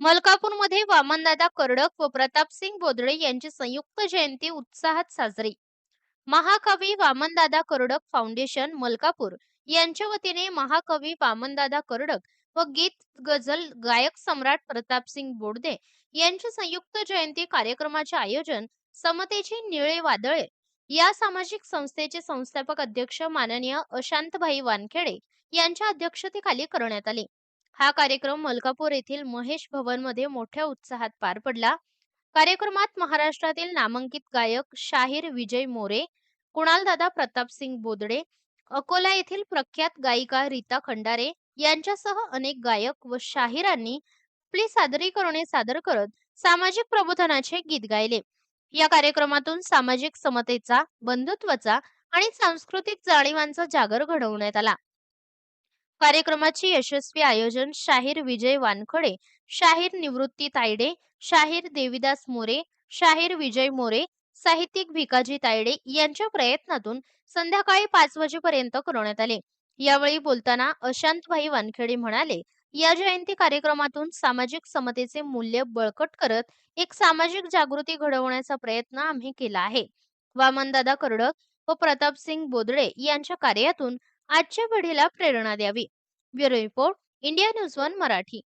मलकापूरमध्ये वामनदादा कर्डक व प्रतापसिंग बोदडे यांची संयुक्त जयंती उत्साहात साजरी. महाकवी वामनदादा कर्डक फाउंडेशन मलकापूर यांच्या वतीने महाकवी वामनदादा कर्डक व गीत गझल गायक सम्राट प्रतापसिंग बोडदे यांच्या संयुक्त जयंती कार्यक्रमाचे आयोजन समतेची निळे वादळे या सामाजिक संस्थेचे संस्थापक अध्यक्ष माननीय अशांतभाई वानखेडे यांच्या अध्यक्षतेखाली करण्यात आले. हा कार्यक्रम मलकापूर येथील महेश भवनमध्ये मोठ्या उत्साहात पार पडला. कार्यक्रमात महाराष्ट्रातील नामांकित गायक शाहीर विजय मोरे कुणालदादा प्रतापसिंग बोदडे अकोला येथील प्रख्यात गायिका रीता खंडारे यांच्यासह अनेक गायक व शाहिरांनी आपली सादरीकरणे सादर करत सामाजिक प्रबोधनाचे गीत गायले. या कार्यक्रमातून सामाजिक समतेचा बंधुत्वाचा आणि सांस्कृतिक जाणीवांचा जागर घडवण्यात आला. कार्यक्रमाचे यशस्वी आयोजन शाहीर विजय वानखडे शाहीर निवृत्ती तायडे शाहीर देविदास मोरे शाहीर विजय मोरे साहित्यिक भिकाजी तायडे यांच्या प्रयत्नातून संध्याकाळी पाच वाजेपर्यंत करण्यात आले. यावेळी बोलताना अशांतभाई वानखेडे म्हणाले या जयंती कार्यक्रमातून सामाजिक समतेचे मूल्य बळकट करत एक सामाजिक जागृती घडवण्याचा प्रयत्न आम्ही केला आहे. वामनदादा कर्डक व प्रतापसिंग बोदडे यांच्या कार्यातून आजच्या पिढीला प्रेरणा द्यावी. Bureau report India news one Marathi.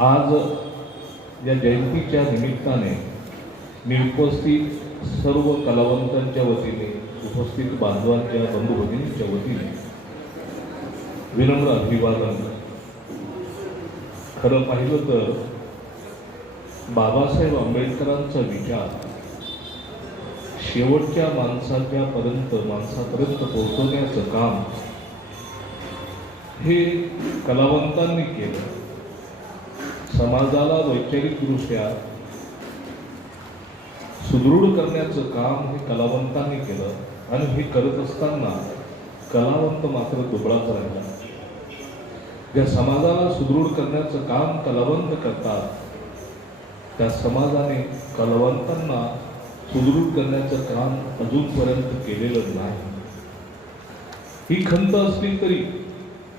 आज या जयंतीच्या निमित्ताने मी उपस्थित सर्व कलावंतांच्या वतीने उपस्थित बांधवांच्या बंधू भगिनींच्या वतीने विनम्र अभिवादन. खरं पाहिलं तर बाबासाहेब आंबेडकरांचा विचार शेवटच्या माणसाच्या पर्यंत माणसापर्यंत पोहोचवण्याचं काम हे कलावंतांनी केलं. समाजाला वैचारिकदृष्ट्या सुदृढ करण्याचं काम हे कलावंतांनी केलं आणि हे करत असताना कलावंत मात्र दुबळाच राहिला ज्या समाजाला सुदृढ करण्याचं काम कलावंत करतात त्या समाजाने कलावंतांना सुदृढ करण्याचं काम अजूनपर्यंत केलेलं नाही. ही खंत असली तरी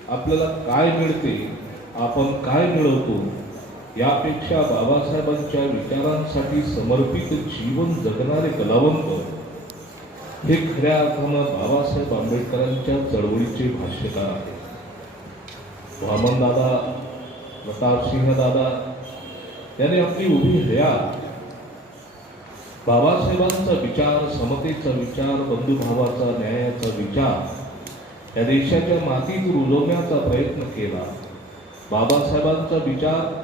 आपल्याला काय मिळते आपण काय मिळवतो यापेक्षा बाबासाहेबांच्या विचारांसाठी समर्पित जीवन जगणारे कलावंत. हे खऱ्या अर्थानं बाबासाहेब आंबेडकरांच्या चळवळीचे भाष्यकार आहेत. वामनदादा प्रतापसिंह दादा यांनी आपली उभी हया बाबासाहेबांचा विचार समतेचा विचार बंधुभावाचा न्यायाचा विचार या देशाच्या मातीत रुजवण्याचा प्रयत्न केला. बाबासाहेबांचा विचार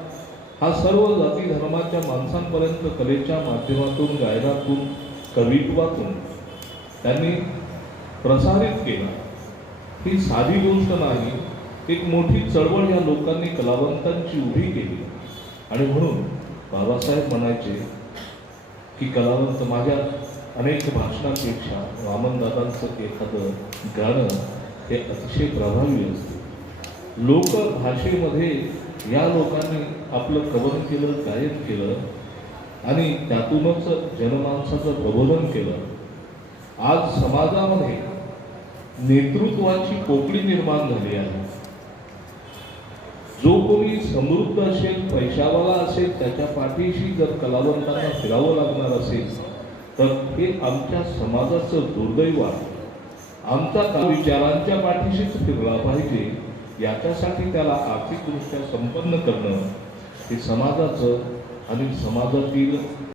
हा सर्व जाती धर्माच्या माणसांपर्यंत कलेच्या माध्यमातून गायनातून कवित्वातून त्यांनी प्रसारित केला. ही साधी गोष्ट नाही एक मोठी चळवळ या लोकांनी कलावंतांची उभी केली. आणि म्हणून बाबासाहेब म्हणायचे की कलावंत माझ्या अनेक भाषणापेक्षा वामनदादांचं एखादं गाणं हे अतिशय प्रभावी असते. लोकभाषेमध्ये या लोकांनी आपलं कवन केलं गायब केलं आणि त्यातूनच जनमानसाचं प्रबोधन केलं. आज समाजामध्ये नेतृत्वाची पोकळी निर्माण झाली आहे. जो कोणी समृद्ध असेल पैशावाला असेल त्याच्या पाठीशी जर कलावंतांना फिरावं लागणार असेल तर हे आमच्या समाजाचं दुर्दैव आहे. आमचा का विचारांच्या पाठीशीच फिरला पाहिजे याच्यासाठी त्याला आर्थिकदृष्ट्या संपन्न करणं हे समाजाचं आणि समाजातील